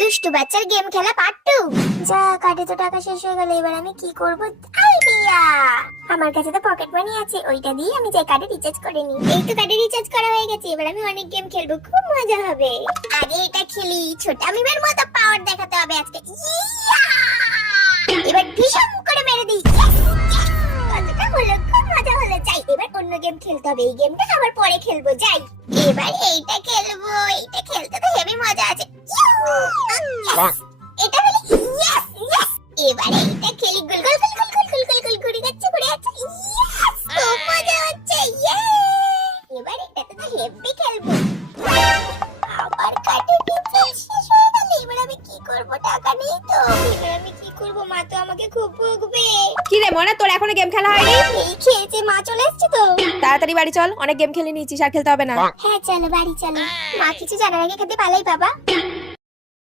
দুষ্টু বাচ্চার গেম খেলা পার্ট 2। যা, কার্ডে তো টাকা শেষ হয়ে গেল, এবার আমি কি করব? আইডিয়া! আমার কাছে তো পকেট মানি আছে, ওইটা দিয়ে আমি যে কার্ডে রিচার্জ করে নিই। এই তো কার্ডে রিচার্জ করা হয়ে গেছে, এবার আমি অনেক গেম খেলবো, খুব মজা হবে। আগে এটা খেলি, ছোট আমিবের মতো পাওয়ার দেখাতে হবে আজকে। ইয়া! এবার ভীষণ করে মেরে দিই। কতটা হলো, খুব মজা হলো। যাই, এবার অন্য গেম খেলতে হবে, এই গেমটা আবার পরে খেলবো। যাই, এবার এইটা খেলবো, এইটা খেলতে তো হেভি মজা আছে। এটা হলো ইয়েস ইয়েস। এবার এইটা খেলি, গুল গুল গুল গুল গুল গুল গুল গুল ঘুরে যাচ্ছে ঘুরে যাচ্ছে। ইয়েস, খুব মজা হচ্ছে। ইয়ে, এবার এটাতে তো হেভি খেলবো। আবার কাটে রিচার্জ শেষ হয়ে গেল, এবার আমি কি করব? টাকা নেই তো, এবার আমি কি করব? মা তো আমাকে খুব বকবে। কি রে মনা, তোর এখনো গেম খেলা হয়নি? এই খেয়েছে, মা চলে এসেছে তো। তাড়াতাড়ি বাড়ি চল, অনেক গেম খেলে নিয়েছিস, আর খেলতে হবে না। হ্যাঁ চলো বাড়ি চলো। মা কিছু জানার আগে খেতে পালাই বাবা।